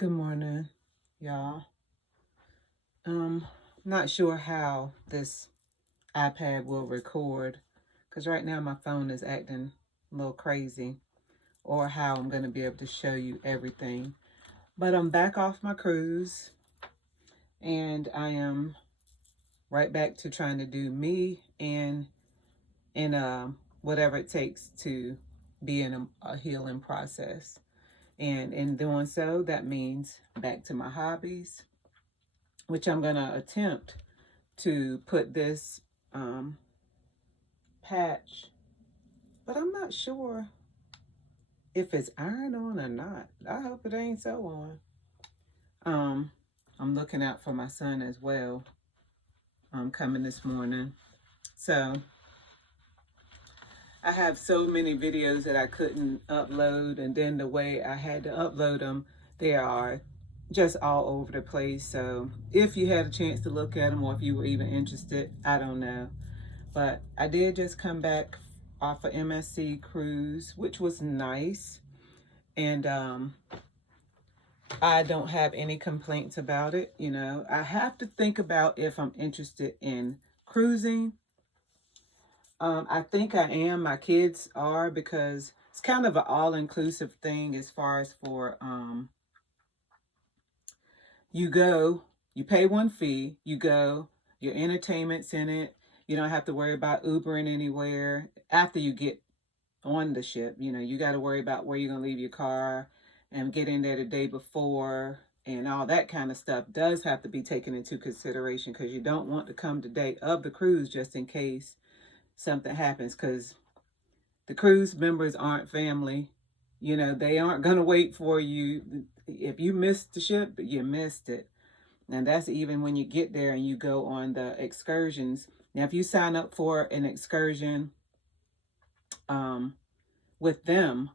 Good morning, y'all. Not sure how this iPad will record because right now my phone is acting a little crazy, or how I'm going to be able to show you everything. But I'm back off my cruise and I am right back to trying to do me and whatever it takes to be in a healing process. And in doing so, that means back to my hobbies, which I'm going to attempt to put this patch, but I'm not sure if it's iron on or not. I hope it ain't so on. I'm looking out for my son as well. Coming this morning. So I have so many videos that I couldn't upload, and then the way I had to upload them, they are just all over the place. So if you had a chance to look at them, or if you were even interested, I don't know. But I did just come back off a MSC cruise, which was nice. And I don't have any complaints about it. You know, I have to think about if I'm interested in cruising. I think I am. My kids are, because it's kind of an all-inclusive thing as far as for you go, you pay one fee, you go, your entertainment's in it. You don't have to worry about Ubering anywhere after you get on the ship. You know, you got to worry about where you're going to leave your car and get in there the day before, and all that kind of stuff does have to be taken into consideration, because you don't want to come the day of the cruise just in case something happens, because the cruise members aren't family. You know, they aren't going to wait for you. If you missed the ship, you missed it. And that's even when you get there and you go on the excursions. Now, if you sign up for an excursion with them,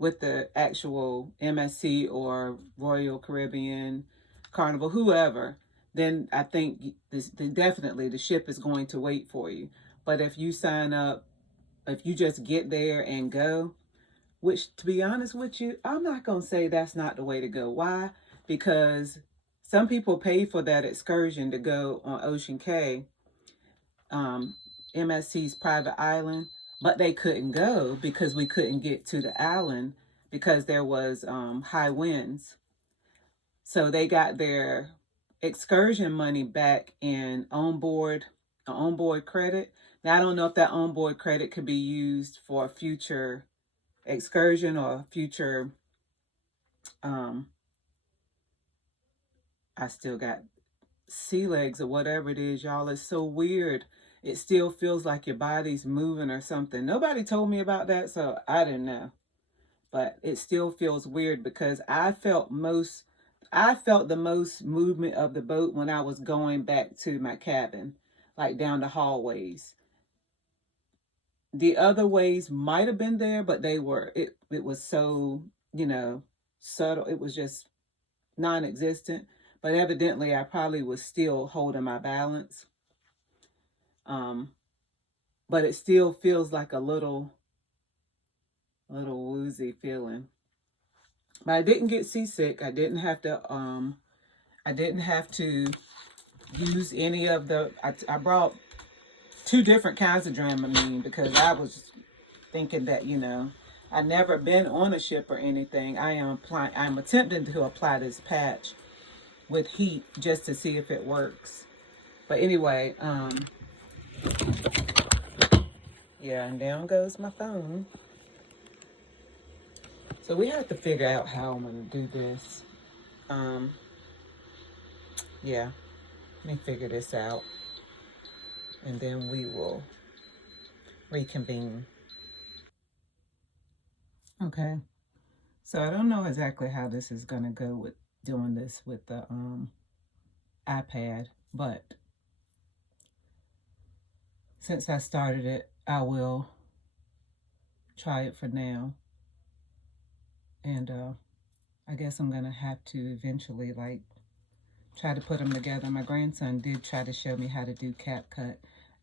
with the actual MSC or Royal Caribbean, Carnival, whoever, then I think definitely the ship is going to wait for you. But if you sign up, if you just get there and go, which, to be honest with you, I'm not going to say that's not the way to go. Why? Because some people pay for that excursion to go on Ocean Cay, MSC's private island, but they couldn't go because we couldn't get to the island because there was high winds. So they got their excursion money back in onboard credit. Now, I don't know if that onboard credit could be used for a future excursion or future. I still got sea legs or whatever it is, y'all. It's so weird. It still feels like your body's moving or something. Nobody told me about that, so I didn't know. But it still feels weird because I felt the most movement of the boat when I was going back to my cabin, like down the hallways. The other ways might have been there, but it was so, subtle. It was just non-existent. But evidently I probably was still holding my balance. But it still feels like a little woozy feeling. But I didn't get seasick. I didn't have to use any of the, I brought 2 different kinds of Dramamine because I was thinking that, I've never been on a ship or anything. I'm attempting to apply this patch with heat just to see if it works. But anyway, yeah, and down goes my phone. So we have to figure out how I'm going to do this. Yeah, let me figure this out. And then we will reconvene. Okay. So I don't know exactly how this is going to go with doing this with the iPad. But since I started it, I will try it for now. And I guess I'm going to have to eventually, try to put them together. My grandson did try to show me how to do CapCut.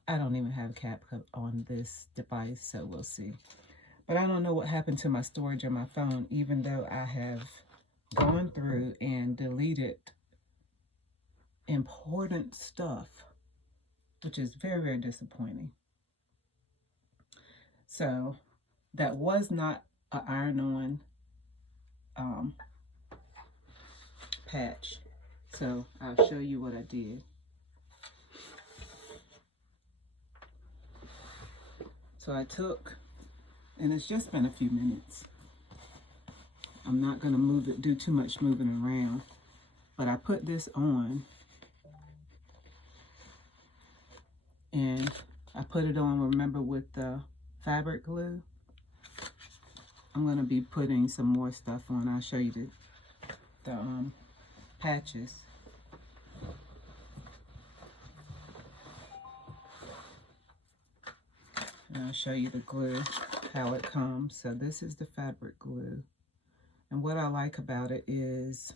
I don't even have CapCut on this device, so we'll see. But I don't know what happened to my storage on my phone, even though I have going through and deleted important stuff, which is very, very disappointing. So that was not an iron-on patch. So I'll show you what I did. So I took, and it's just been a few minutes. I'm not going to do too much moving around, but I put this on, and I put it on, remember, with the fabric glue. I'm going to be putting some more stuff on. I'll show you the patches. And I'll show you the glue, how it comes. So this is the fabric glue. And what I like about it is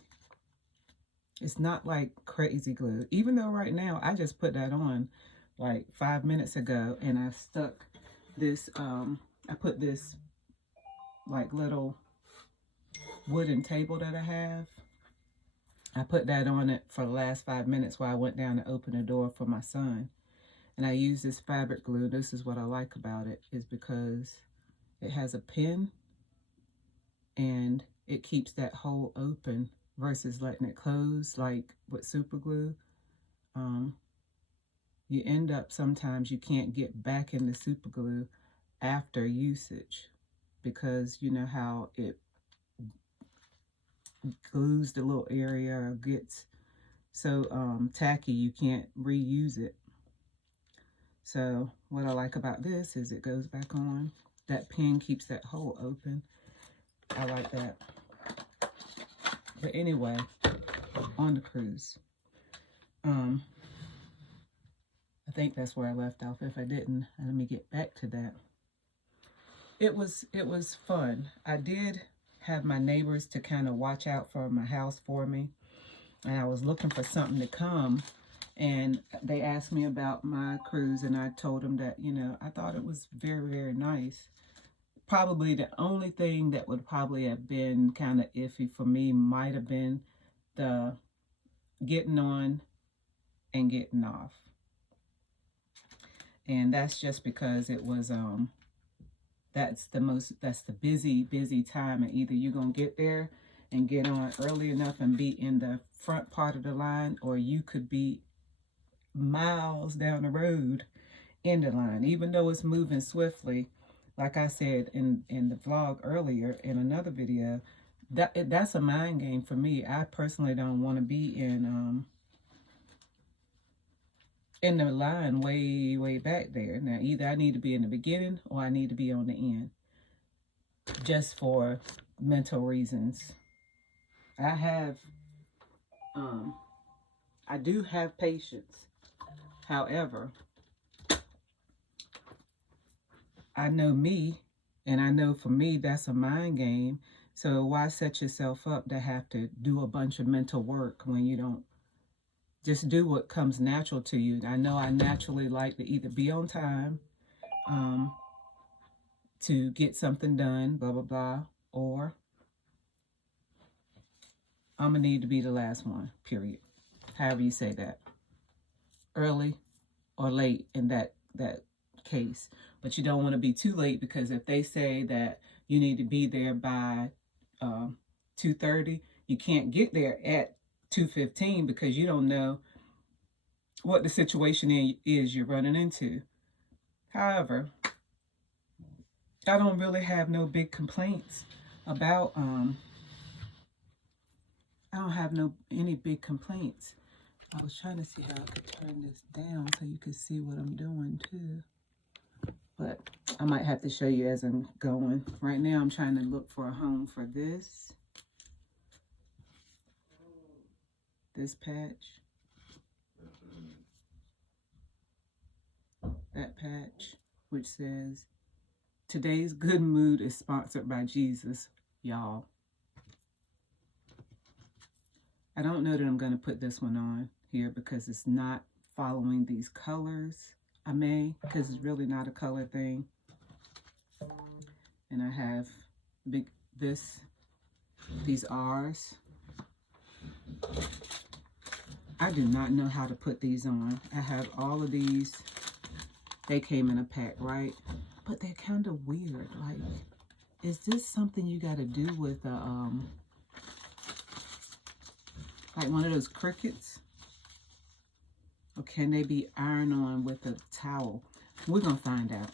it's not like crazy glue. Even though right now I just put that on like 5 minutes ago, and I stuck this, I put this like little wooden table that I have. I put that on it for the last 5 minutes while I went down to open the door for my son. And I use this fabric glue. This is what I like about it, is because it has a pin and it keeps that hole open versus letting it close like with super glue. You end up, sometimes you can't get back in the super glue after usage, because you know how it glues the little area or gets so tacky you can't reuse it. So what I like about this is it goes back on. That pin keeps that hole open. I like that. But anyway, on the cruise. I think that's where I left off. If I didn't, let me get back to that. It was fun. I did have my neighbors to kind of watch out for my house for me. And I was looking for something to come. And they asked me about my cruise, and I told them that, you know, I thought it was very, very nice. Probably the only thing that would probably have been kind of iffy for me might have been the getting on and getting off. And that's just because it was, that's the busy time. And either you're going to get there and get on early enough and be in the front part of the line, or you could be miles down the road in the line, even though it's moving swiftly. Like I said in the vlog earlier, in another video, that's a mind game for me. I personally don't want to be in the line way back there. Now, either I need to be in the beginning or I need to be on the end, just for mental reasons. I do have patience. However, I know me, and I know for me that's a mind game. So why set yourself up to have to do a bunch of mental work when you don't just do what comes natural to you? I know I naturally like to either be on time, to get something done, blah, blah, blah, or I'm going to need to be the last one, period. However you say that. Early or late in that case. But you don't want to be too late, because if they say that you need to be there by 2:30, you can't get there at 2:15 because you don't know what the situation is you're running into. However, I don't really have no big complaints about, I don't have any big complaints. I was trying to see how I could turn this down so you could see what I'm doing too. But I might have to show you as I'm going. Right now I'm trying to look for a home for this patch, that patch, which says, "Today's good mood is sponsored by Jesus, y'all." I don't know that I'm going to put this one on here because it's not following these colors. I may, because it's really not a color thing. And I have these R's I do not know how to put these on. I have all of these. They came in a pack, right? But they're kind of weird. Like, is this something you got to do with a, like one of those crickets? Or can they be ironed on with a towel? We're going to find out.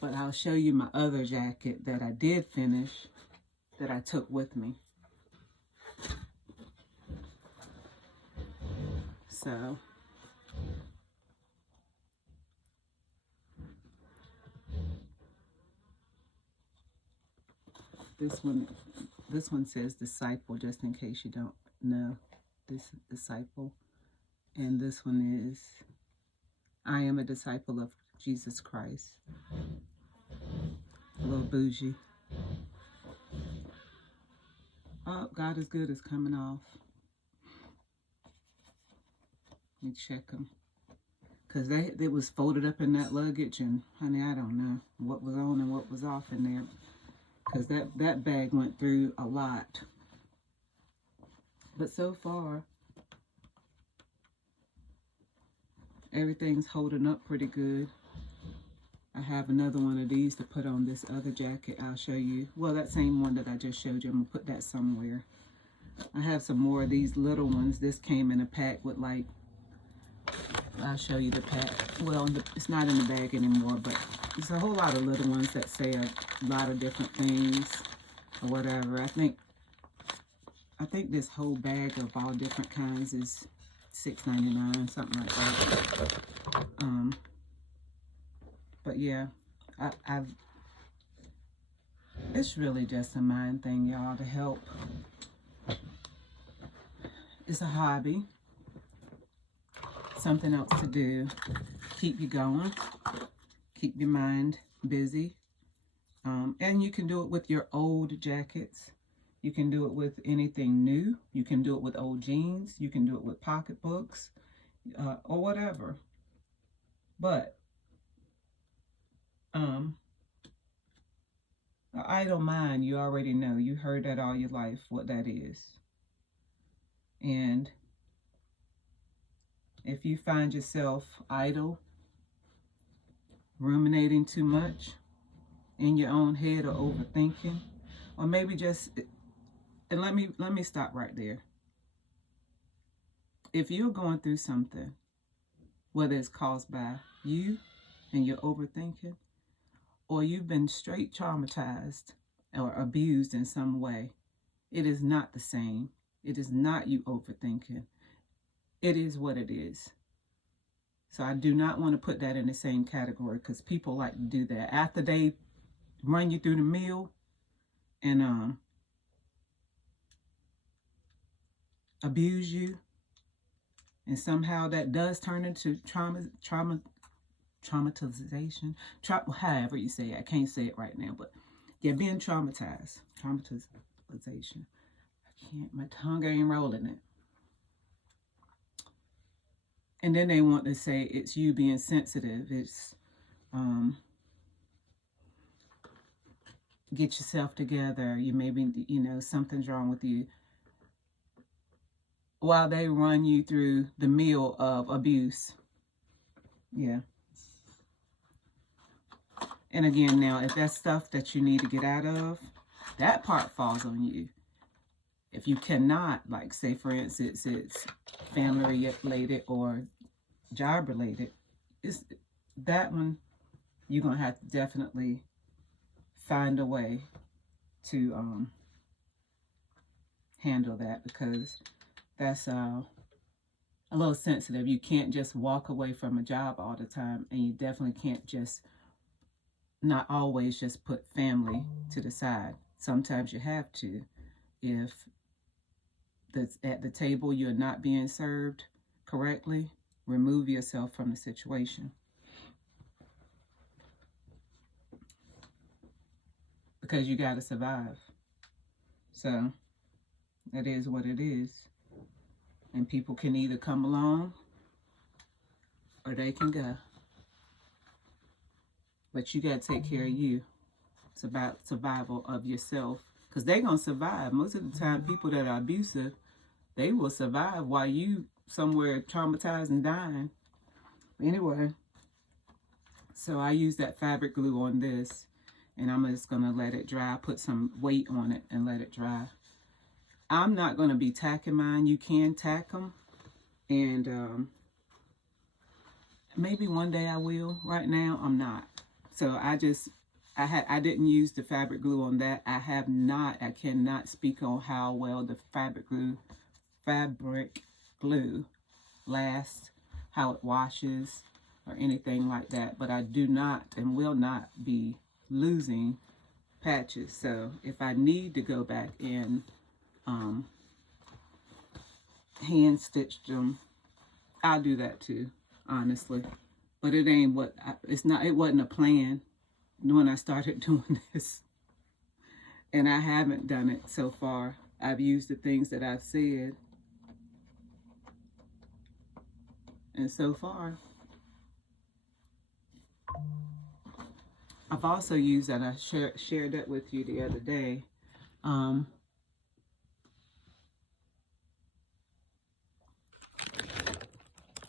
But I'll show you my other jacket that I did finish that I took with me. So, this one says disciple, just in case you don't know this disciple. And this one is, I am a disciple of Jesus Christ. A little bougie. Oh, God is good is coming off. Let me check them. Because they was folded up in that luggage, and honey, I don't know what was on and what was off in there. Because that bag went through a lot. But so far, everything's holding up pretty good. I have another one of these to put on this other jacket. I'll show you. Well, that same one that I just showed you, I'm going to put that somewhere. I have some more of these little ones. This came in a pack with like, I'll show you the pack. Well, it's not in the bag anymore, but there's a whole lot of little ones that say a lot of different things or whatever. I think this whole bag of all different kinds is $6.99, something like that. But yeah, it's really just a mind thing, y'all, to help. It's a hobby, something else to do, keep you going, keep your mind busy. And you can do it with your old jackets. You can do it with anything new. You can do it with old jeans. You can do it with pocketbooks, or whatever. But an idle mind, you already know. You heard that all your life, what that is. And if you find yourself idle, ruminating too much in your own head or overthinking, or maybe just, and let me stop right there. If you're going through something, whether it's caused by you and you're overthinking, or you've been straight traumatized or abused in some way, it is not the same. It is not you overthinking. It is what it is. So I do not want to put that in the same category, because people like to do that. After they run you through the mill and abuse you, and somehow that does turn into traumatization, however you say it. I can't say it right now, but yeah, being traumatization. My tongue ain't rolling it. And then they want to say it's you being sensitive. It's get yourself together. You maybe, something's wrong with you. While they run you through the mill of abuse. Yeah. And again, now, if that's stuff that you need to get out of, that part falls on you. If you cannot, like, say, for instance, it's family related or job related, it's that one, you're going to have to definitely find a way to handle that, because that's a little sensitive. You can't just walk away from a job all the time, and you definitely can't just not always just put family to the side. Sometimes you have to. If at the table you're not being served correctly, remove yourself from the situation. Because you got to survive. So, it is what it is. And people can either come along or they can go. But you got to take care of you. It's about survival of yourself because they're going to survive. Most of the time, people that are abusive, they will survive while you somewhere traumatized and dying. Anyway, so I use that fabric glue on this, and I'm just going to let it dry. Put some weight on it and let it dry. I'm not going to be tacking mine. You can tack them, and maybe one day I will. Right now, I'm not. So I didn't use the fabric glue on that. I cannot speak on how well the fabric glue lasts, how it washes, or anything like that. But I do not and will not be losing patches. So if I need to go back and hand stitch them, I'll do that too, honestly. But it ain't what it wasn't a plan when I started doing this, and I haven't done it so far. I've used the things that I've said, and so far I've also used, and I shared that with you the other day,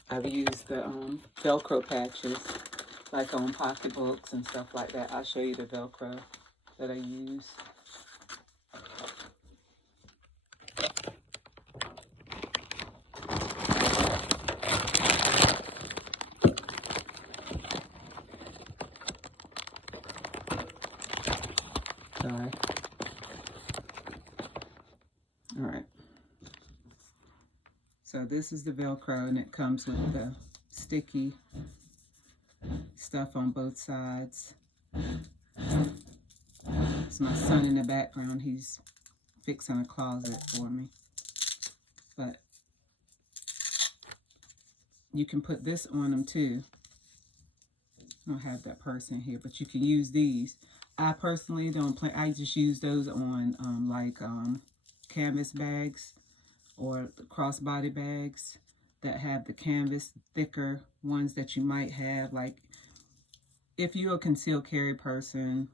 I've used the Velcro patches, like on pocketbooks and stuff like that. I'll show you the Velcro that I use. Sorry. All right. So this is the Velcro, and it comes with the sticky stuff on both sides. It's my son in the background. He's fixing a closet for me. But you can put this on them too. I don't have that person here, but you can use these. I personally don't play. I just use those on canvas bags or crossbody bags that have the canvas, thicker ones that you might have. Like if you're a concealed carry person,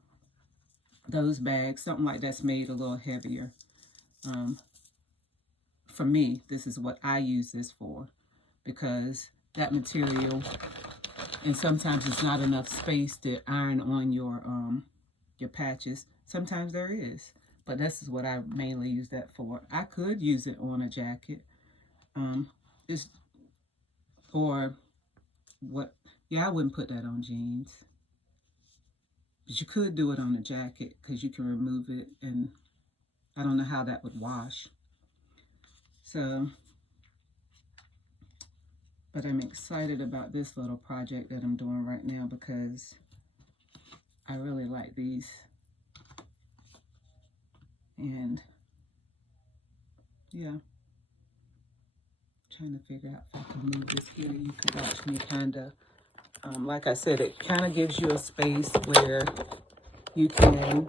those bags, something like that's made a little heavier. For me, this is what I use this for, because that material, and sometimes it's not enough space to iron on your patches. Sometimes there is, but this is what I mainly use that for. I could use it on a jacket, or what? Yeah, I wouldn't put that on jeans, but you could do it on a jacket because you can remove it, and I don't know how that would wash. So, but I'm excited about this little project that I'm doing right now because I really like these. And yeah, trying to figure out if I can move this here. You can watch me kind of, like I said, it kind of gives you a space where you can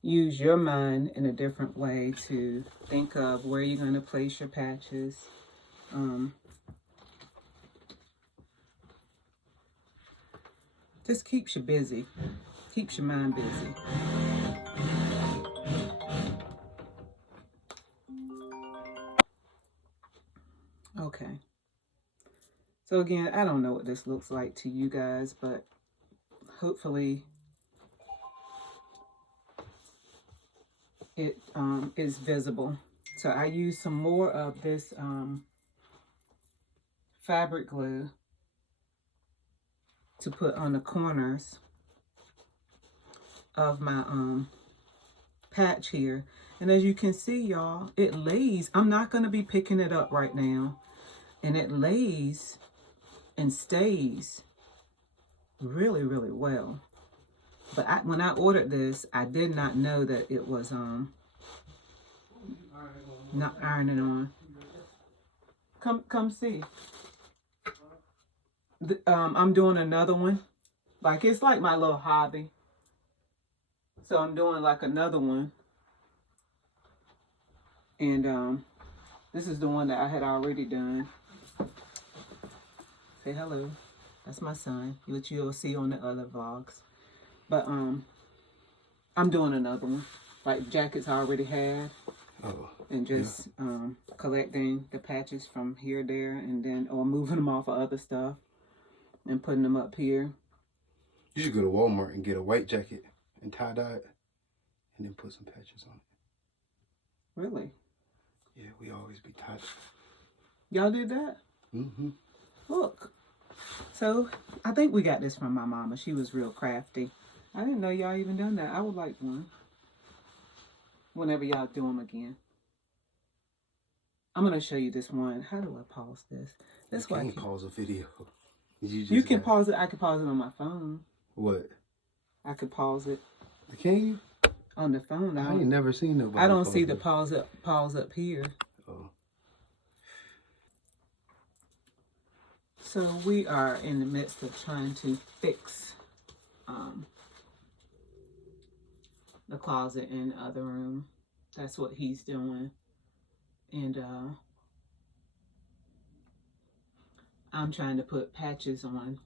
use your mind in a different way to think of where you're going to place your patches. Just keeps you busy, keeps your mind busy. Okay. So again, I don't know what this looks like to you guys, but hopefully it is visible. So I use some more of this fabric glue to put on the corners of my patch here. And as you can see, y'all, it lays. I'm not going to be picking it up right now. And it lays and stays really, really well. But when I ordered this, I did not know that it was not ironing on. Come see. I'm doing another one. Like, it's like my little hobby. So I'm doing like another one. And this is the one that I had already done. Say hello. That's my son, which you'll see on the other vlogs. But I'm doing another one. Like jackets I already had. Oh. And just collecting the patches from here, there, and then, or moving them off of other stuff and putting them up here. You should go to Walmart and get a white jacket and tie-dye it and then put some patches on it. Really? Yeah, we always be tie-dye. Y'all did that? Mm-hmm. Look. So, I think we got this from my mama. She was real crafty. I didn't know y'all even done that. I would like one. Whenever y'all do them again. I'm going to show you this one. How do I pause this? This way I can pause a video. You can pause it. I can pause it on my phone. What? I could pause it. Can you? On the phone. I ain't never seen nobody. I don't see the pause up here. Oh. So we are in the midst of trying to fix the closet in the other room. That's what he's doing. And I'm trying to put patches on.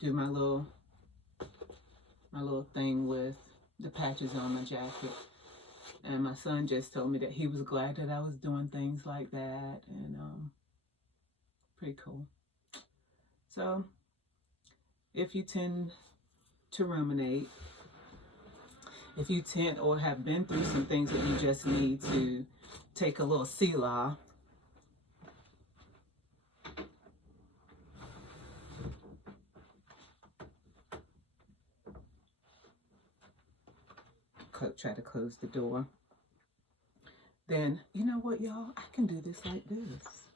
Do my little thing with the patches on my jacket. And my son just told me that he was glad that I was doing things like that. And pretty cool. So if you tend to ruminate, if you tend or have been through some things that you just need to take a little Selah, try to close the door, then you know what, y'all? I can do this like this.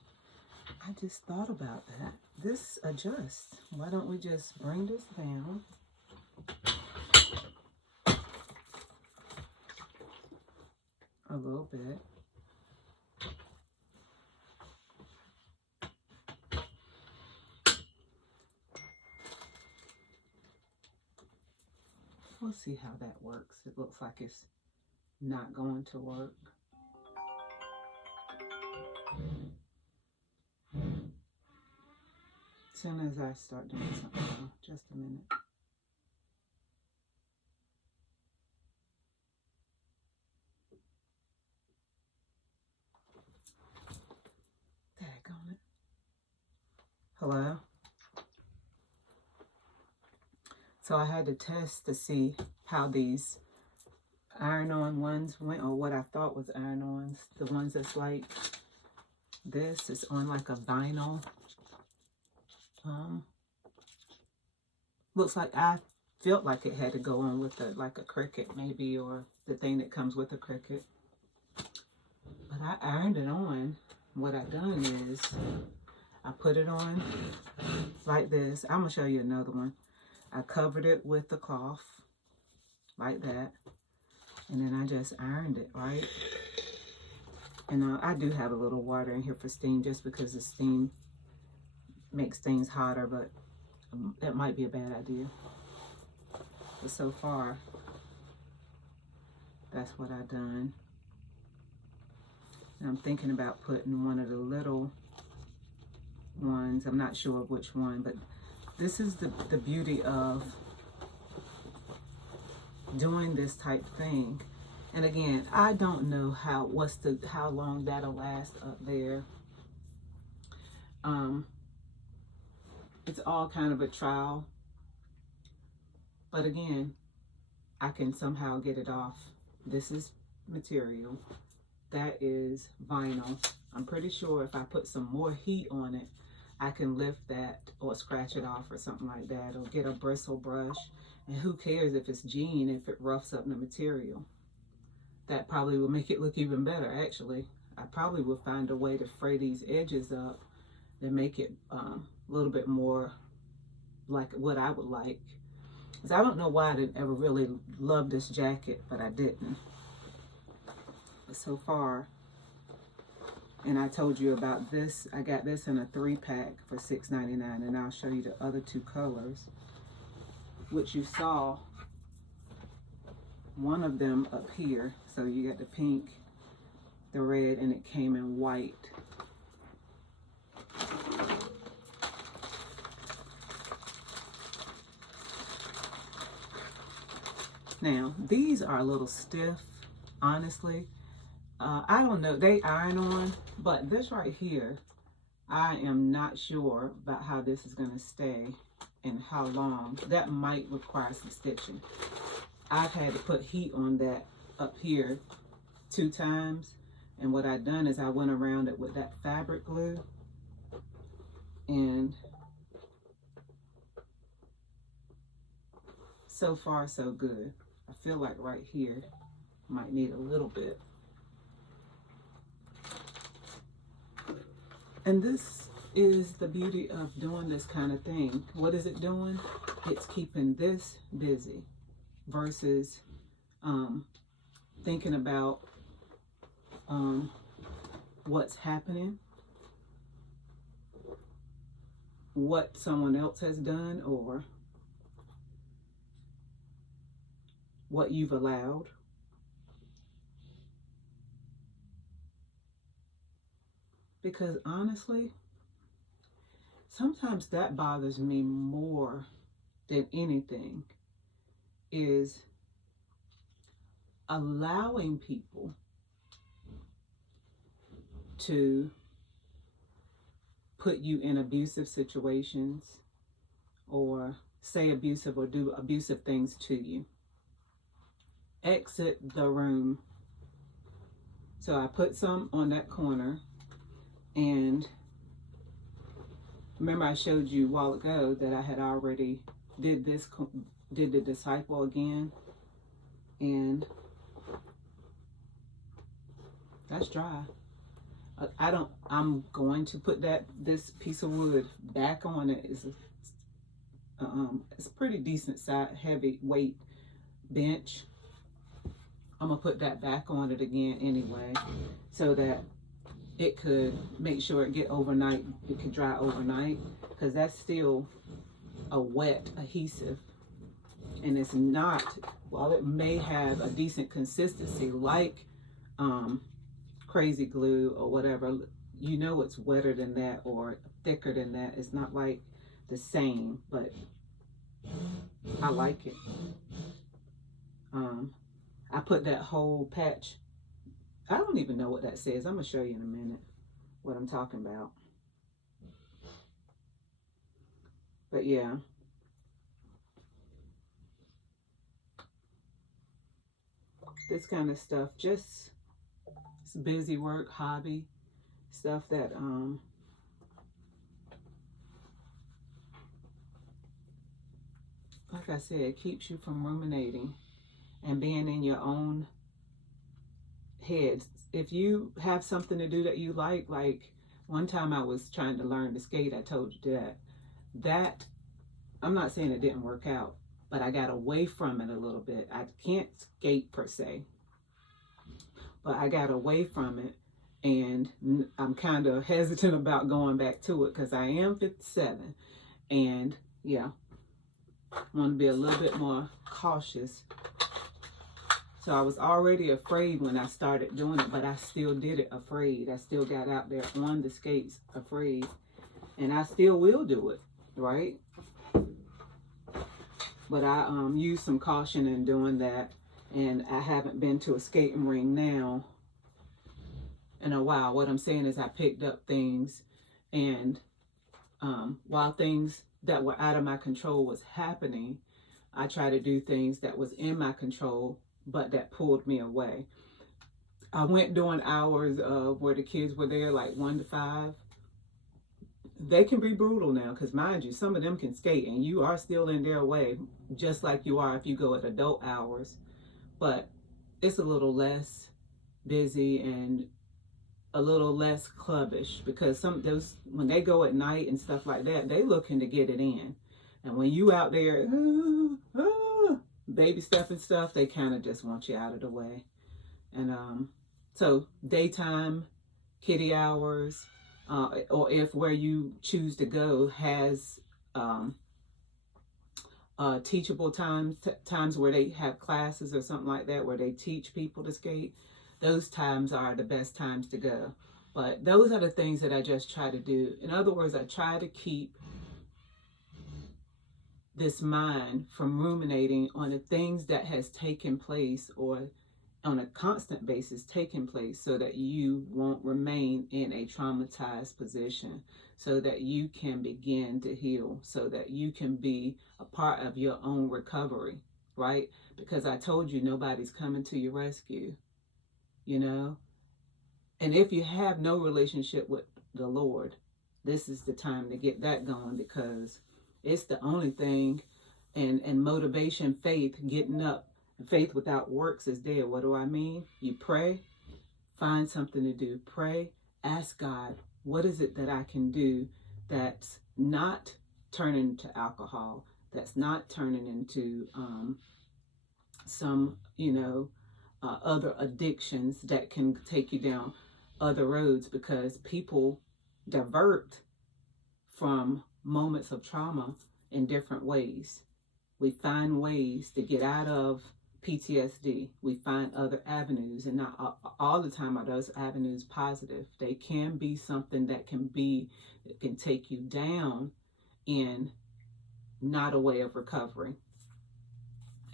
I just thought about that. This adjusts. Why don't we just bring this down? A little bit. We'll see how that works. It looks like it's not going to work. As soon as I start doing something, just a minute. Daggone it. Hello? So I had to test to see how these iron-on ones went, or what I thought was iron-ons. The ones that's like this is on like a vinyl. Looks like I felt like it had to go on with like a Cricut maybe, or the thing that comes with a Cricut. But I ironed it on. What I done is I put it on like this. I'm gonna show you another one. I covered it with the cloth like that, and then I just ironed it, right? And I do have a little water in here for steam, just because the steam makes things hotter, but that might be a bad idea. But so far, that's what I've done. And I'm thinking about putting one of the little ones. I'm not sure which one, but this is the beauty of doing this type thing. And again, I don't know how long that'll last up there. It's all kind of a trial. But again, I can somehow get it off. This is material. That is vinyl. I'm pretty sure if I put some more heat on it, I can lift that or scratch it off or something like that, or get a bristle brush. And who cares if it's jean, if it roughs up the material. That probably will make it look even better, actually. I probably will find a way to fray these edges up and make it a little bit more like what I would like. Because I don't know why I didn't ever really love this jacket, but I didn't. But so far, and I told you about this, I got this in a 3-pack for $6.99, and I'll show you the other 2 colors, which you saw one of them up here. So you got the pink, the red, and it came in white. Now, these are a little stiff, honestly. I don't know, they iron on, but this right here, I am not sure about how this is going to stay and how long. That might require some stitching. I've had to put heat on that up here 2 times, and what I've done is I went around it with that fabric glue, and so far so good. I feel like right here might need a little bit. And this is the beauty of doing this kind of thing. What is it doing? It's keeping this busy versus thinking about what's happening, what someone else has done, or what you've allowed. Because honestly, sometimes that bothers me more than anything, is allowing people to put you in abusive situations or say abusive or do abusive things to you. Exit the room. So I put some on that corner, and remember I showed you a while ago that I had already did the disciple again, and that's dry. I'm going to put this piece of wood back on it. It's a pretty decent size, heavy weight bench. I'm gonna put that back on it again anyway, so that it could make sure it get overnight. It could dry overnight, because that's still a wet adhesive, and it's not, while it may have a decent consistency like crazy glue or whatever, you know it's wetter than that or thicker than that. It's not like the same, but I like it. I put that whole patch, I don't even know what that says. I'm gonna show you in a minute what I'm talking about. But yeah, this kind of stuff, just it's busy work, hobby stuff that like I said, it keeps you from ruminating and being in your own head. If you have something to do that you like one time I was trying to learn to skate, I told you that I'm not saying it didn't work out, but I got away from it a little bit. I can't skate per se, but I got away from it, and I'm kind of hesitant about going back to it because I am 57, and yeah, I want to be a little bit more cautious. So I was already afraid when I started doing it, but I still did it afraid. I still got out there on the skates afraid, and I still will do it, right? But I used some caution in doing that, and I haven't been to a skating ring now in a while. What I'm saying is I picked up things, and while things that were out of my control was happening, I try to do things that was in my control, but that pulled me away. I went during hours of where the kids were there, like 1 to 5. They can be brutal now, because mind you, some of them can skate, and you are still in their way, just like you are if you go at adult hours. But it's a little less busy and a little less clubbish, because when they go at night and stuff like that, they looking to get it in. And when you out there baby stuff and stuff, they kind of just want you out of the way. And so daytime kiddie hours, or if where you choose to go has teachable times where they have classes or something like that where they teach people to skate, those times are the best times to go. But those are the things that I just try to do. In other words, I try to keep this mind from ruminating on the things that has taken place or on a constant basis taking place, so that you won't remain in a traumatized position, so that you can begin to heal, so that you can be a part of your own recovery, right? Because I told you, nobody's coming to your rescue, you know? And if you have no relationship with the Lord, this is the time to get that going, because it's the only thing. And motivation, faith, getting up. Faith without works is dead. What do I mean? You pray, find something to do. Pray, ask God, what is it that I can do that's not turning into alcohol, that's not turning into some, other addictions that can take you down other roads, because people divert from moments of trauma in different ways. We find ways to get out of PTSD. We find other avenues, and not all the time are those avenues positive. They can be something that can take you down in not a way of recovery.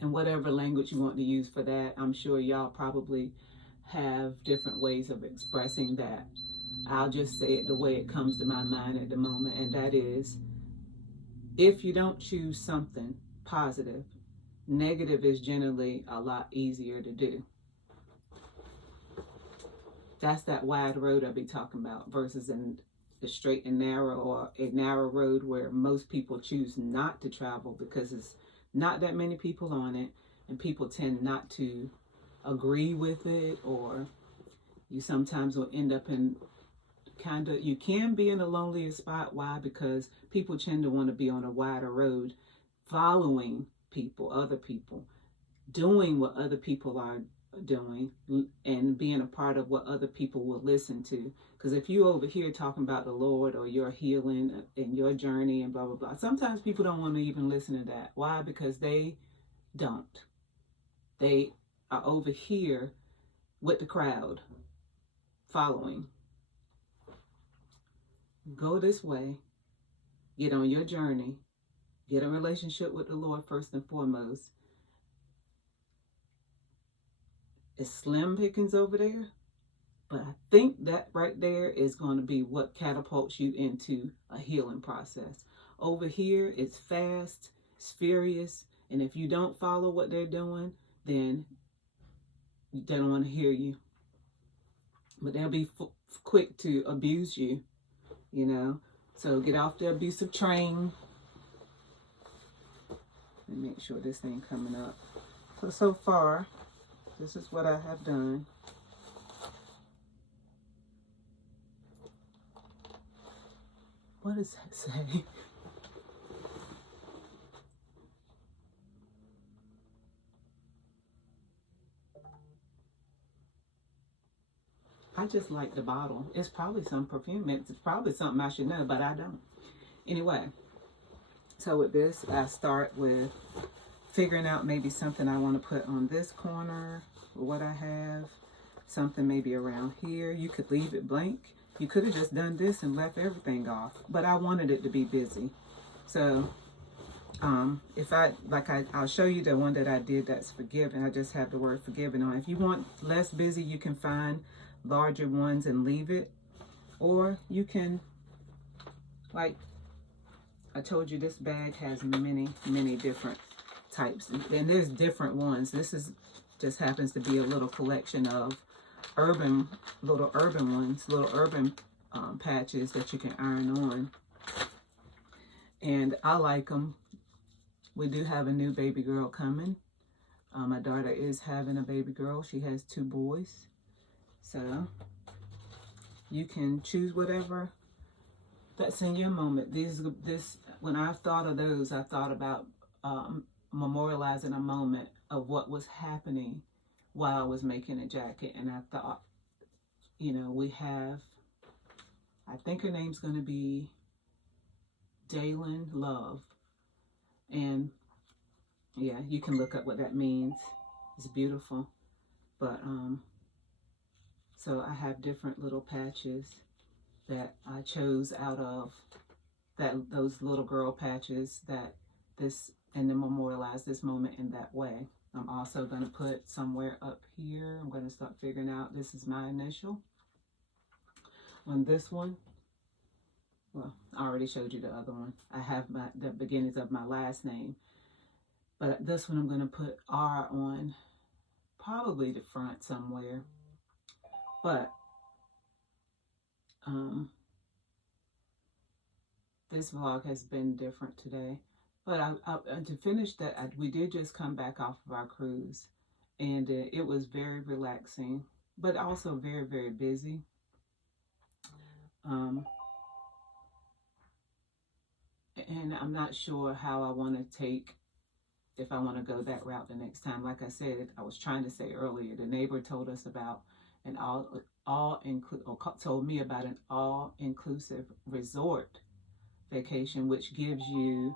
And whatever language you want to use for that, I'm sure y'all probably have different ways of expressing that. I'll just say it the way it comes to my mind at the moment, and that is, if you don't choose something positive, negative is generally a lot easier to do. That's that wide road I be talking about, versus in the straight and narrow, or a narrow road where most people choose not to travel because it's not that many people on it, and people tend not to agree with it, or you sometimes will end up in you can be in a lonelier spot. Why? Because people tend to want to be on a wider road, following people, other people, doing what other people are doing, and being a part of what other people will listen to. Because if you over here talking about the Lord or your healing and your journey and blah blah blah, sometimes people don't want to even listen to that. Why? Because they don't. They are over here with the crowd, following. Go this way, get on your journey, get a relationship with the Lord first and foremost. It's slim pickings over there, but I think that right there is going to be what catapults you into a healing process. Over here, it's fast, it's furious, and if you don't follow what they're doing, then they don't want to hear you. But they'll be quick to abuse you, So get off the abusive train. And make sure this ain't coming up. So far, this is what I have done. What does that say? I just like the bottle. It's probably some perfume. It's probably something I should know, but I don't. Anyway, so with this, I start with figuring out maybe something I want to put on this corner, what I have, something maybe around here. You could leave it blank. You could have just done this and left everything off, but I wanted it to be busy. So I'll show you the one that I did that's forgiven. I just have the word forgiven on. If you want less busy, you can find larger ones and leave it, or you can, like I told you, this bag has many different types, and there's different ones. This is just happens to be a little collection of little urban patches that you can iron on, and I like them. We do have a new baby girl coming. My daughter is having a baby girl. She has 2 boys. So you can choose whatever that's in your moment. When I thought of those, I thought about memorializing a moment of what was happening while I was making a jacket. And I thought, we have, I think her name's going to be Daylin Love. And yeah, you can look up what that means. It's beautiful. But so I have different little patches that I chose out of those little girl patches that this and then memorialize this moment in that way. I'm also going to put somewhere up here, I'm going to start figuring out, this is my initial on this one. Well, I already showed you the other one. I have the beginnings of my last name. But this one I'm going to put R on, probably the front somewhere. But this vlog has been different today. But to finish that, we did just come back off of our cruise. And it was very relaxing, but also very, very busy. And I'm not sure how I want to take, if I want to go that route the next time. Like I said, I was trying to say earlier, the neighbor told us about an told me about an all-inclusive resort vacation, which gives you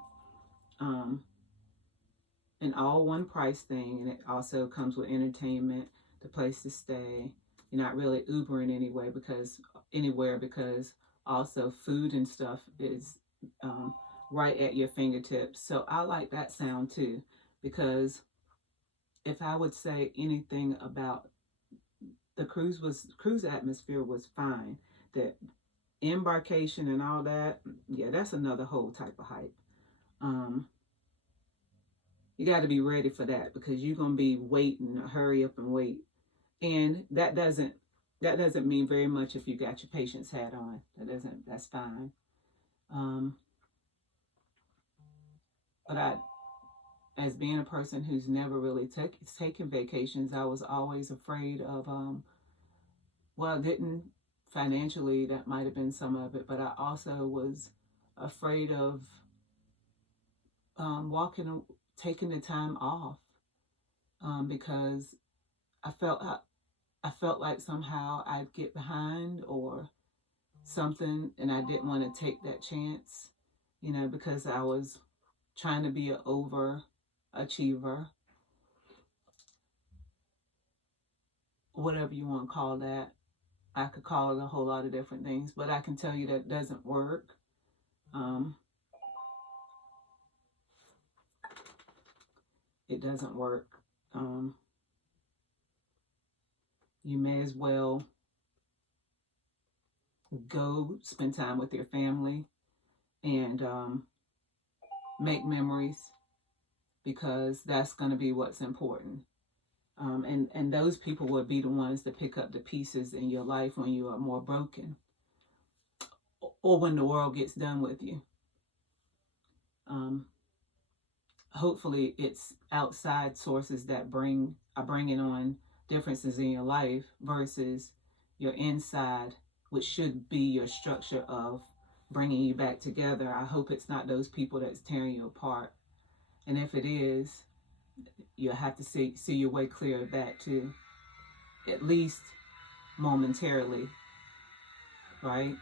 an all one price thing, and it also comes with entertainment, the place to stay. You're not really Ubering anywhere because also food and stuff is right at your fingertips. So I like that sound too, because if I would say anything about the cruise atmosphere was fine. The embarkation and all that, yeah, that's another whole type of hype. You got to be ready for that, because you're going to be waiting, hurry up and wait. And that doesn't mean very much if you got your patience hat on. That's fine. But as being a person who's never really taken vacations, I was always afraid of, didn't financially, that might have been some of it, but I also was afraid of taking the time off, because I felt like somehow I'd get behind or something, and I didn't want to take that chance, because I was trying to be an overachiever, whatever you want to call that. I could call it a whole lot of different things, but I can tell you that doesn't work. It doesn't work. You may as well go spend time with your family and make memories, because that's going to be what's important. And those people will be the ones to pick up the pieces in your life when you are more broken, or when the world gets done with you. Hopefully it's outside sources that are bringing on differences in your life versus your inside, which should be your structure of bringing you back together. I hope it's not those people that's tearing you apart. And if it is, you'll have to see your way clear of that too, at least momentarily, right?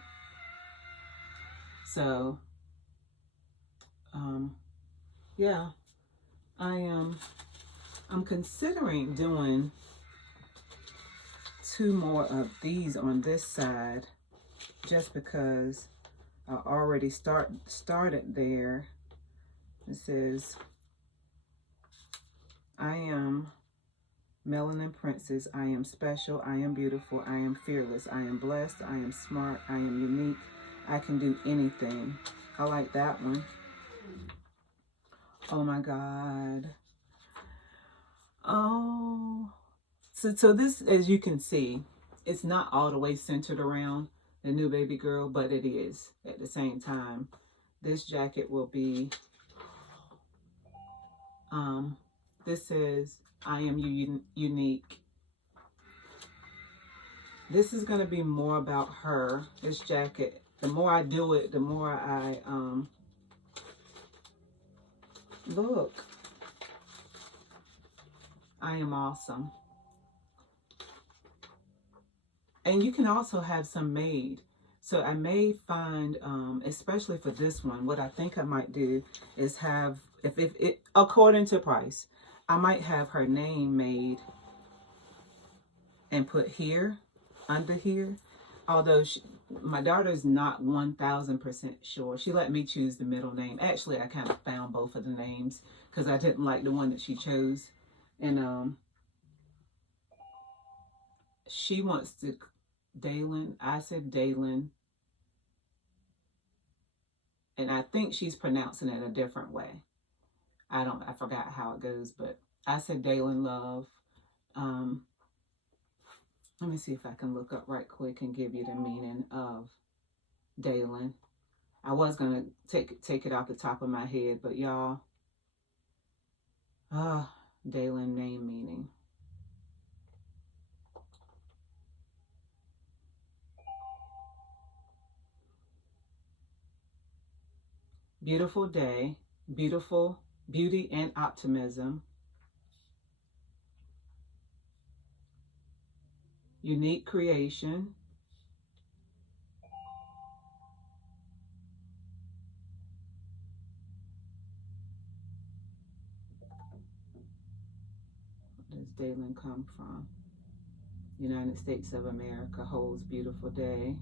So, yeah, I'm considering doing 2 more of these on this side, just because I already started there. It says, I am Melanin Princess. I am special. I am beautiful. I am fearless. I am blessed. I am smart. I am unique. I can do anything. I like that one. Oh my God. Oh. So this, as you can see, it's not all the way centered around the new baby girl, but it is at the same time. This jacket will be, this says, I am unique. This is going to be more about her, this jacket. The more I do it, the more I, look, I am awesome. And you can also have some made. So I may find, especially for this one, what I think I might do is have, if it according to price, I might have her name made and put here, under here. Although my daughter's not 1000% sure. She let me choose the middle name. Actually, I kind of found both of the names because I didn't like the one that she chose. And she wants to, Dalen. I said Dalen. And I think she's pronouncing it a different way. I forgot how it goes, but I said Dalen Love. Let me see if I can look up right quick and give you the meaning of Dalen. I was gonna take it off the top of my head, but y'all, Dalen name meaning. Beautiful day, beautiful beauty and optimism, unique creation, where does Dalen come from? United States of America holds beautiful day,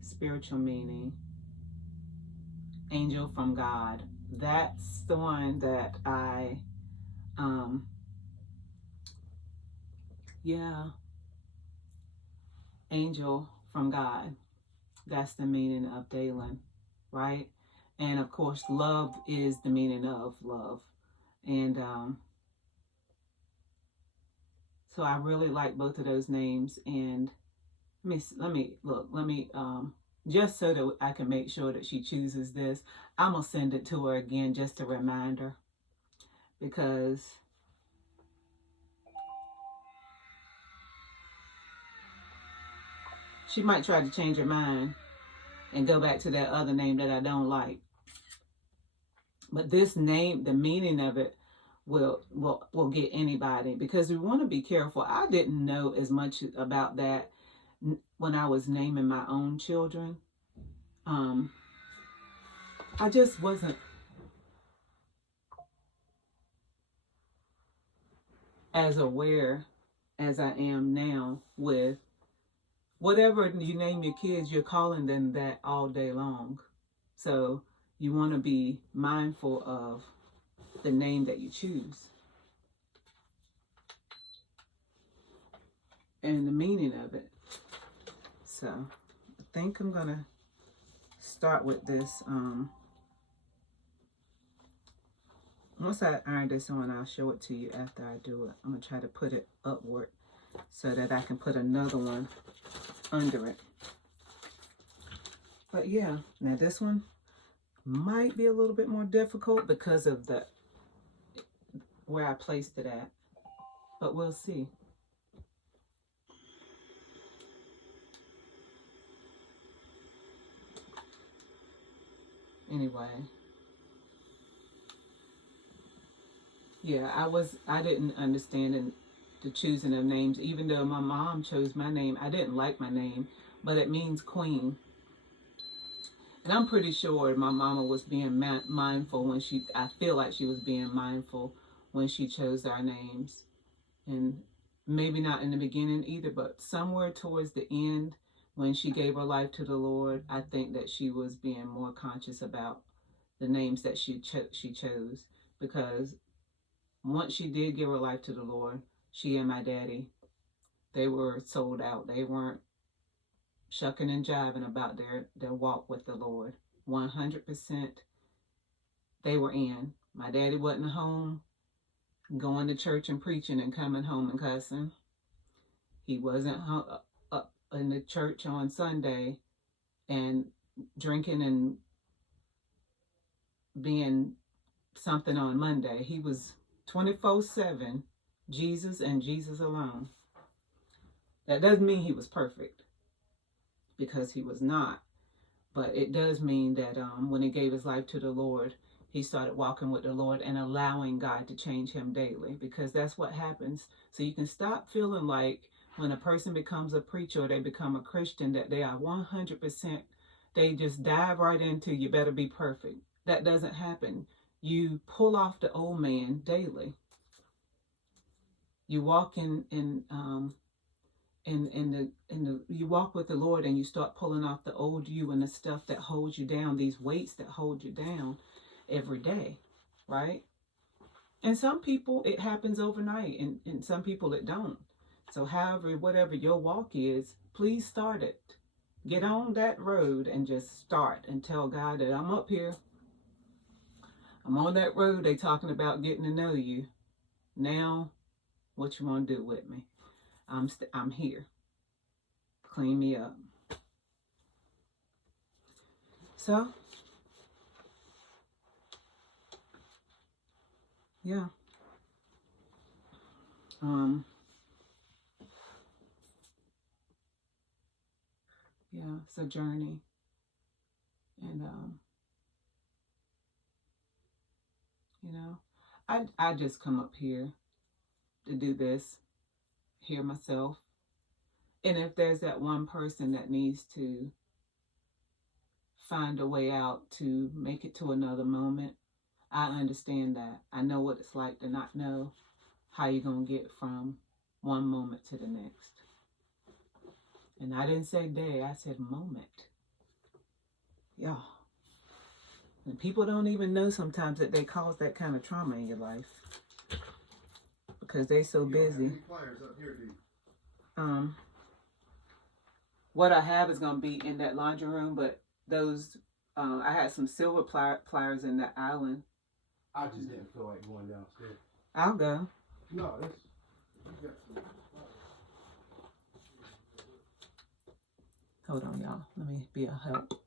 spiritual meaning, angel from God. That's the one that yeah, angel from God. That's the meaning of Dalen, right? And of course, love is the meaning of love. And so I really like both of those names. And let me just so that I can make sure that she chooses this, I'm gonna send it to her again just to remind her, because she might try to change her mind and go back to that other name that I don't like. But this name, the meaning of it will get anybody, because we want to be careful. I didn't know as much about that when I was naming my own children. I just wasn't as aware as I am now with whatever you name your kids, you're calling them that all day long. So you want to be mindful of the name that you choose and the meaning of it. So I think I'm going to start with this. Once I iron this on, I'll show it to you after I do it. I'm going to try to put it upward so that I can put another one under it. But yeah, now this one might be a little bit more difficult because of the where I placed it at, but we'll see. Anyway, yeah, I didn't understand the choosing of names. Even though my mom chose my name, I didn't like my name, but it means queen. And I'm pretty sure my mama was being mindful when I feel like she was being mindful when she chose our names. And maybe not in the beginning either, but somewhere towards the end when she gave her life to the Lord, I think that she was being more conscious about the names that she chose. Because once she did give her life to the Lord, she and my daddy, they were sold out. They weren't shucking and jiving about their walk with the Lord. 100% they were in. My daddy wasn't home going to church and preaching and coming home and cussing. He wasn't up in the church on Sunday and drinking and being something on Monday. He was 24/7 Jesus and Jesus alone. That doesn't mean he was perfect, because he was not. But it does mean that when he gave his life to the Lord, he started walking with the Lord and allowing God to change him daily, because that's what happens. So you can stop feeling like when a person becomes a preacher or they become a Christian that they are 100%, they just dive right into you better be perfect. That doesn't happen. You pull off the old man daily. You walk in and you walk with the Lord and you start pulling off the old you and the stuff that holds you down, these weights that hold you down every day, right? And some people it happens overnight, and some people it don't. So however, whatever your walk is, please start it. Get on that road and just start and tell God that I'm up here. I'm on that road. They talking about getting to know you. Now, what you want to do with me? I'm here. Clean me up. So, yeah. Yeah, it's a journey. And you know, I just come up here to do this, hear myself. And if there's that one person that needs to find a way out to make it to another moment, I understand that. I know what it's like to not know how you're going to get from one moment to the next. And I didn't say day, I said moment. Yeah. And people don't even know sometimes that they cause that kind of trauma in your life because they so busy. What I have is going to be in that laundry room, but those, I had some silver pliers in that island. I just didn't feel like going downstairs. I'll go. No, that's... Hold on, y'all. Let me be a help.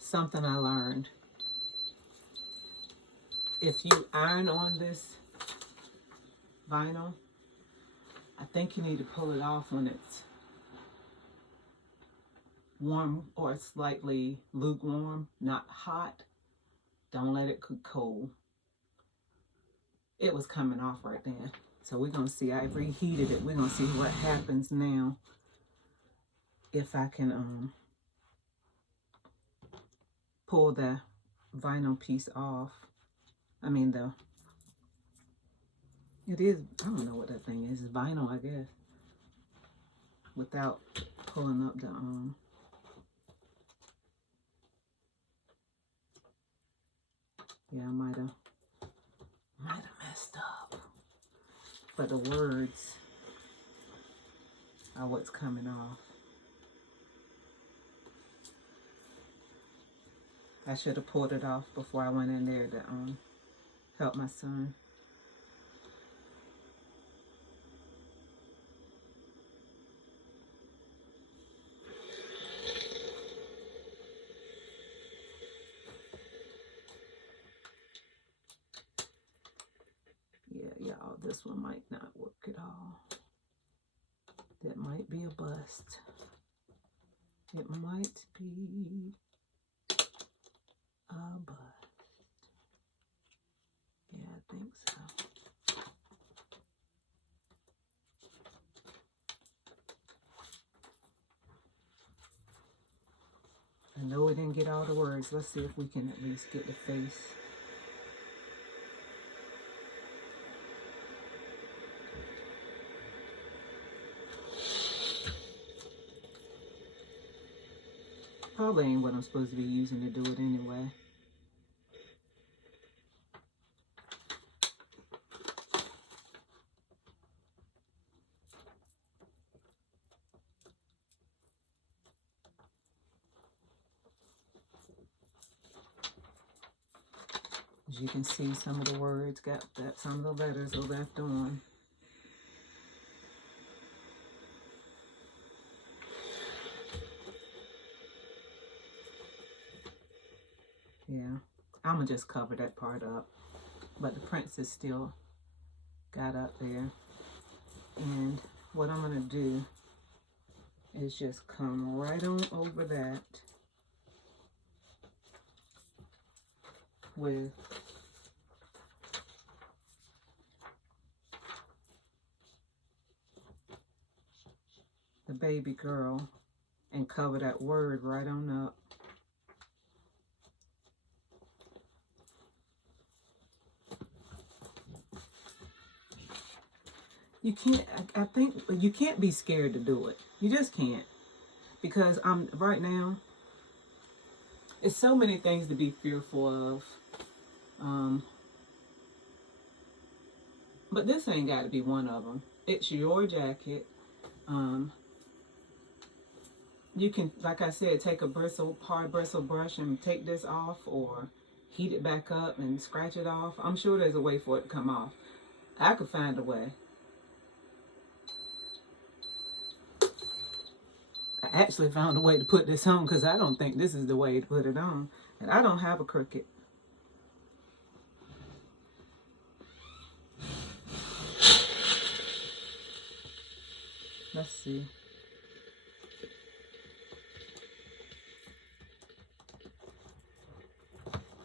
Something I learned. If you iron on this vinyl, I think you need to pull it off when it's warm or slightly lukewarm, not hot. Don't let it cook cold. It was coming off right then. So we're going to see. I reheated it. We're going to see what happens now. If I can pull the vinyl piece off. It is, I don't know what that thing is. It's vinyl, I guess. Without pulling up the, yeah, I might have messed up. But the words are what's coming off. I should have pulled it off before I went in there to help my son. Yeah, y'all, this one might not work at all. That might be a bust. It might be a bust. Yeah, I think so. I know we didn't get all the words. Let's see if we can at least get the face. Probably ain't what I'm supposed to be using to do it anyway. As you can see, some of the words got some of the letters are left on. Yeah, I'm gonna just cover that part up. But the princess still got up there. And what I'm gonna do is just come right on over that with the baby girl and cover that word right on up. You can't, I think you can't be scared to do it. You just can't. Because right now, it's so many things to be fearful of. Um, but this ain't got to be one of them. It's your jacket. Um, you can, like I said, take a hard bristle brush and take this off, or heat it back up and scratch it off. I'm sure there's a way for it to come off. I could find a way. I actually found a way to put this on because I don't think this is the way to put it on. And I don't have a Cricut. Let's see.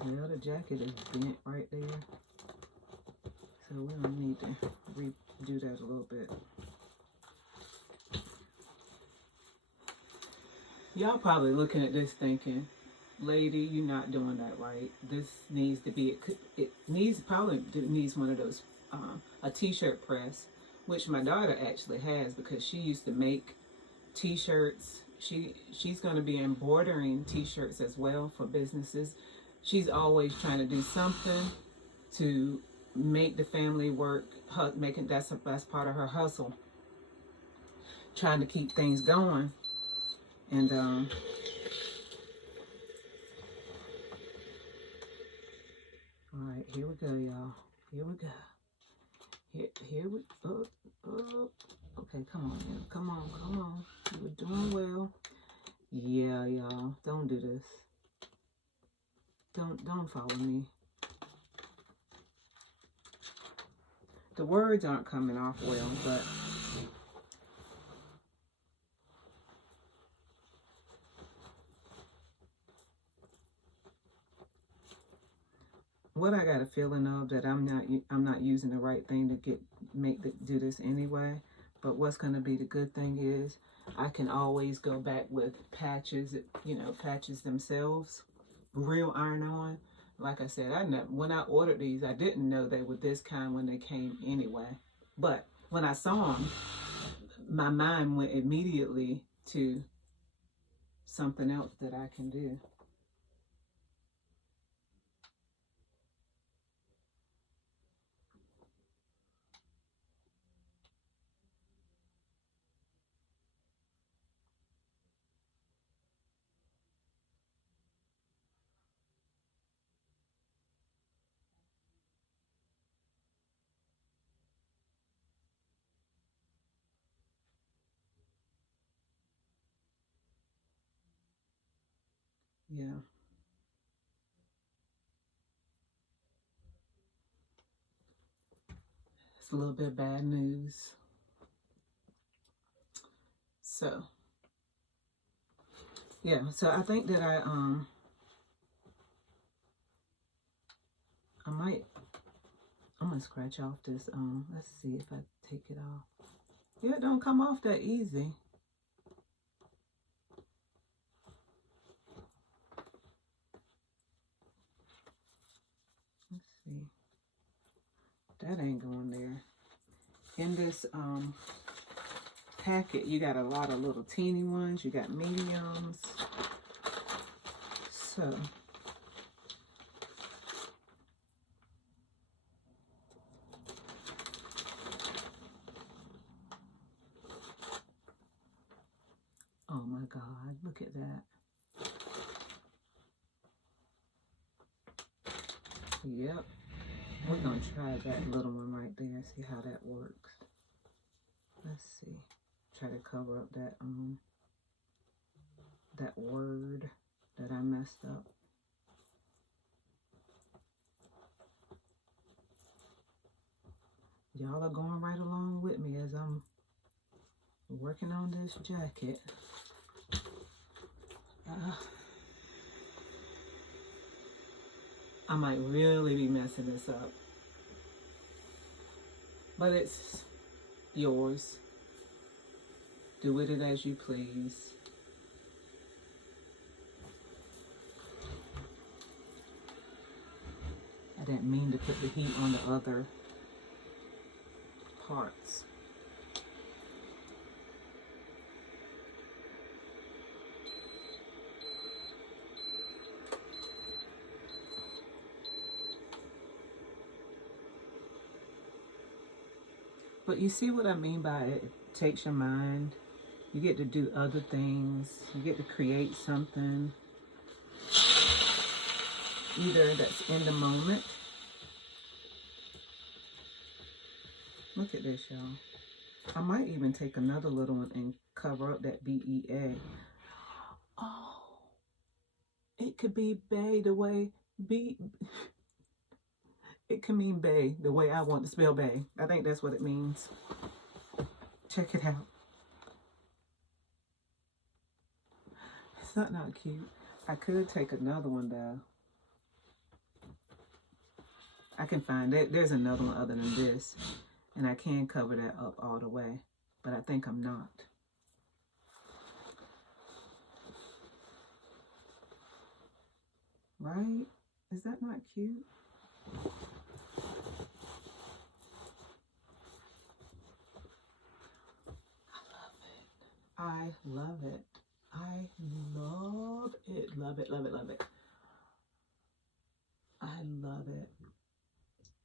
Well, the jacket is bent right there. So we don't need to redo that a little bit. Y'all probably looking at this thinking, lady, you're not doing that right. This needs to be, it needs, probably needs one of those, a t-shirt press, which my daughter actually has because she used to make t-shirts. She's going to be embroidering t-shirts as well for businesses. She's always trying to do something to make the family work, making that's part of her hustle, trying to keep things going. And all right, here we go, y'all. Here we go. Here we okay, come on, y'all. Come on. You were doing well. Yeah, y'all. Don't do this. Don't follow me. The words aren't coming off well, but what I got a feeling of that I'm not using the right thing to do this anyway. But what's going to be the good thing is I can always go back with patches, patches themselves, real iron-on. Like I said, when I ordered these, I didn't know they were this kind when they came anyway. But when I saw them, my mind went immediately to something else that I can do. Yeah. It's a little bit bad news. So, yeah, so I think that I'm gonna scratch off this, let's see if I take it off. Yeah, it don't come off that easy. Let's see. That ain't going there. In this packet, you got a lot of little teeny ones. You got mediums. So oh my God, look at that. Yep. We're gonna try that little one right there, see how that works. Let's see. Try to cover up that that word that I messed up. Y'all are going right along with me as I'm working on this jacket. I might really be messing this up, but it's yours. Do with it as you please. I didn't mean to put the heat on the other parts. But you see what I mean by it takes your mind. You get to do other things. You get to create something, either that's in the moment. Look at this, y'all. I might even take another little one and cover up that B-E-A. Oh, it could be Bay the way B. It can mean Bay the way I want to spell Bay. I think that's what it means. Check it out. Is that not cute? I could take another one though. I can find it. There's another one other than this. And I can cover that up all the way. But I think I'm not. Right? Is that not cute? I love it. I love it. Love it, love it, love it. I love it.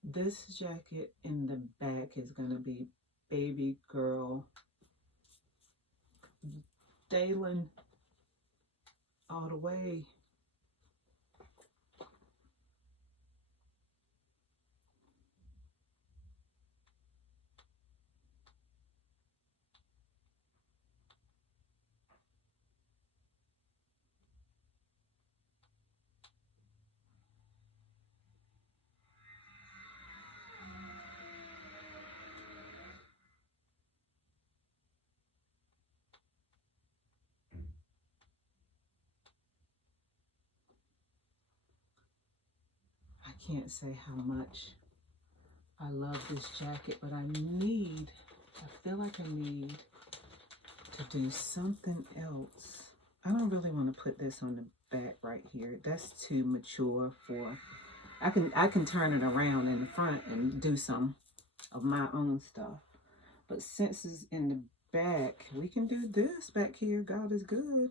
This jacket in the back is going to be Baby Girl Dalen all the way. I can't say how much I love this jacket, but I feel like I need to do something else. I don't really want to put this on the back right here. That's too mature for, I can turn it around in the front and do some of my own stuff. But since it's in the back, we can do this back here. God is good.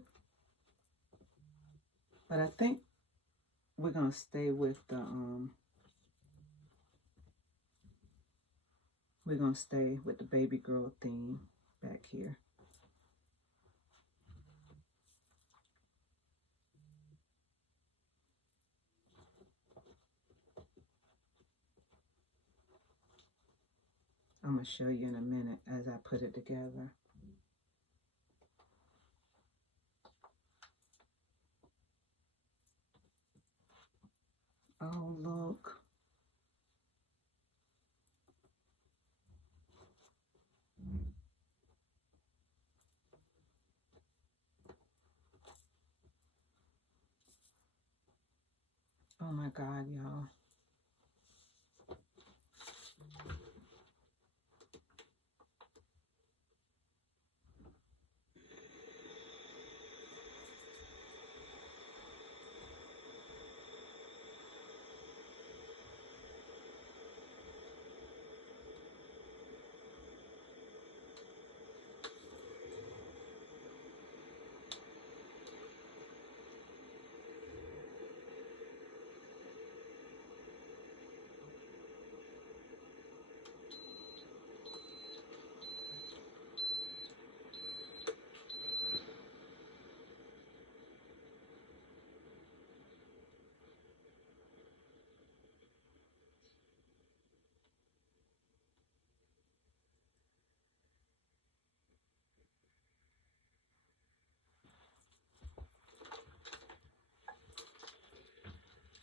But I think we're gonna stay with the baby girl theme back here. I'm gonna show you in a minute as I put it together. Oh, look. Oh my God, y'all.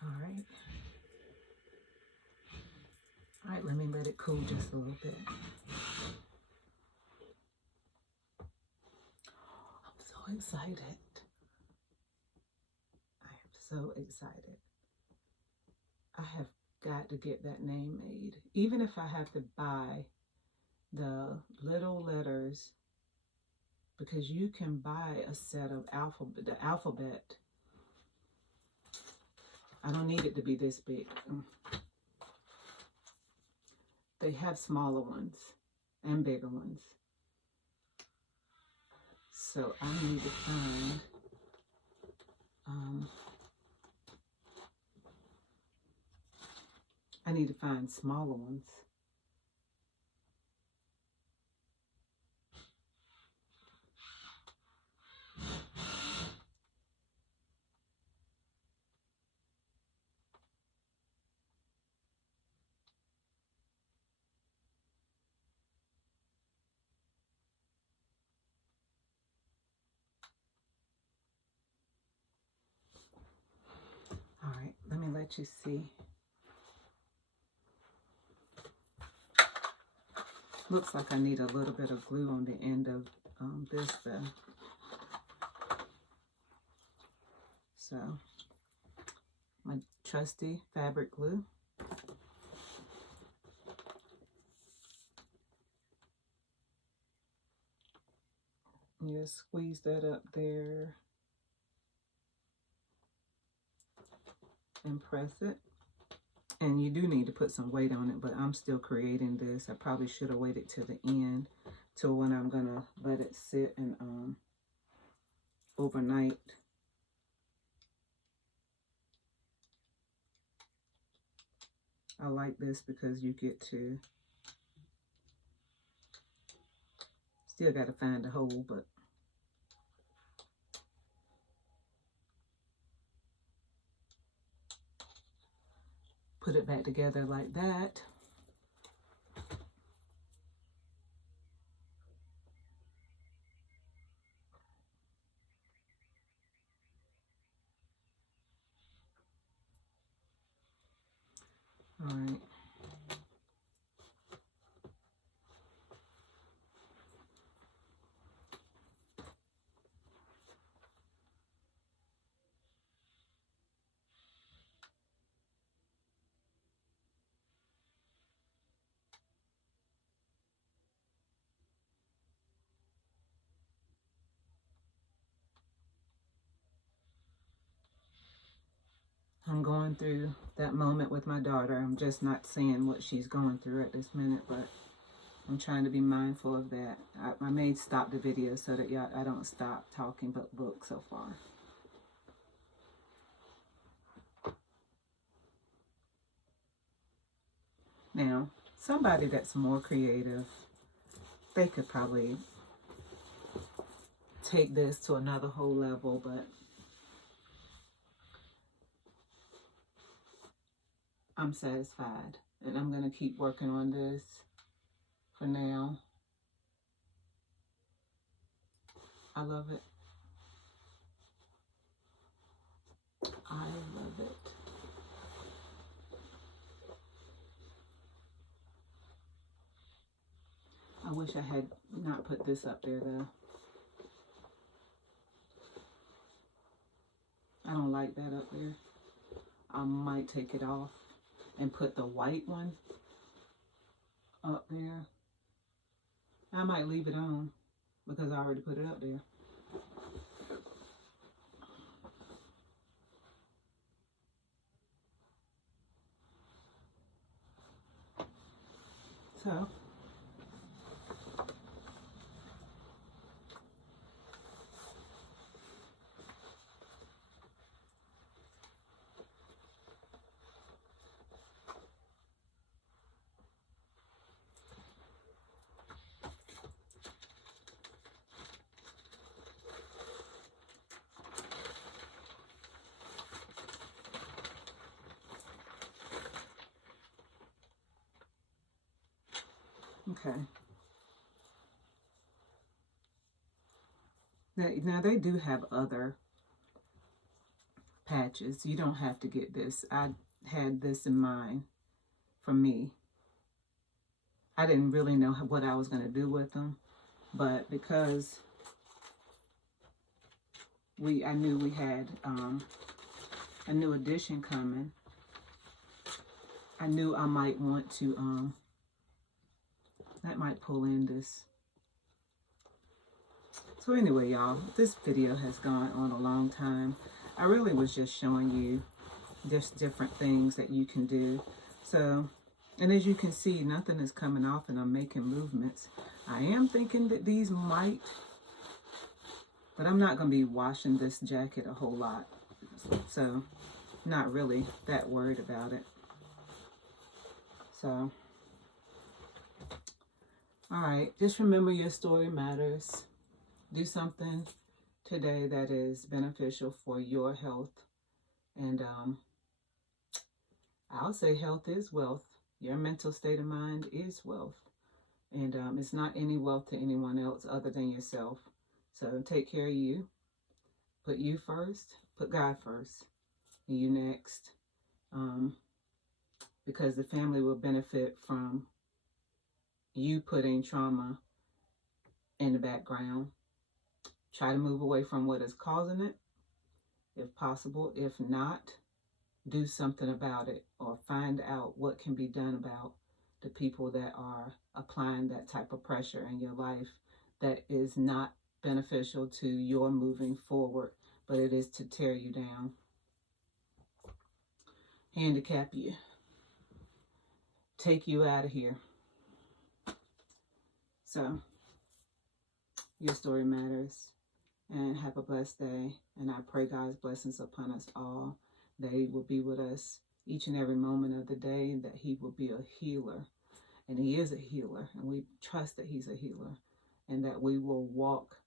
All right. All right, let me let it cool just a little bit. I'm so excited. I am so excited. I have got to get that name made. Even if I have to buy the little letters, because you can buy a set of the alphabet. I don't need it to be this big. They have smaller ones and bigger ones. So I need to find smaller ones. let you see. Looks like I need a little bit of glue on the end of this though. So, my trusty fabric glue. You just squeeze that up there and press it. And you do need to put some weight on it, but I'm still creating this. I probably should have waited till the end, till when I'm gonna let it sit and overnight. I like this because you get to, still got to find a hole, but put it back together like that. All right. I'm going through that moment with my daughter. I'm just not saying what she's going through at this minute, but I'm trying to be mindful of that. I may stop the video so that I don't stop talking, but look so far. Now, somebody that's more creative, they could probably take this to another whole level, but I'm satisfied. And I'm going to keep working on this for now. I love it. I love it. I wish I had not put this up there though. I don't like that up there. I might take it off and put the white one up there. I might leave it on because I already put it up there. So, okay. Now they do have other patches. You don't have to get this. I had this in mind for me. I didn't really know what I was going to do with them, but because I knew we had a new edition coming, I knew I might want to, that might pull in this. So anyway, y'all, this video has gone on a long time. I really was just showing you just different things that you can do. So, and as you can see, nothing is coming off and I'm making movements. I am thinking that these might, but I'm not going to be washing this jacket a whole lot. So, not really that worried about it. So, all right, just remember your story matters. Do something today that is beneficial for your health. And I'll say health is wealth. Your mental state of mind is wealth. And it's not any wealth to anyone else other than yourself. So take care of you. Put you first. Put God first. And you next. because the family will benefit from you putting trauma in the background. Try to move away from what is causing it, if possible. If not, do something about it, or find out what can be done about the people that are applying that type of pressure in your life that is not beneficial to your moving forward, but it is to tear you down, handicap you, take you out of here. So, your story matters. And have a blessed day. And I pray God's blessings upon us all, that He will be with us each and every moment of the day, that He will be a healer. And He is a healer. And we trust that He's a healer. And that we will walk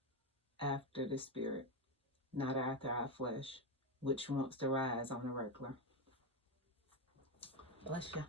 after the Spirit, not after our flesh, which wants to rise on the regular. Bless you.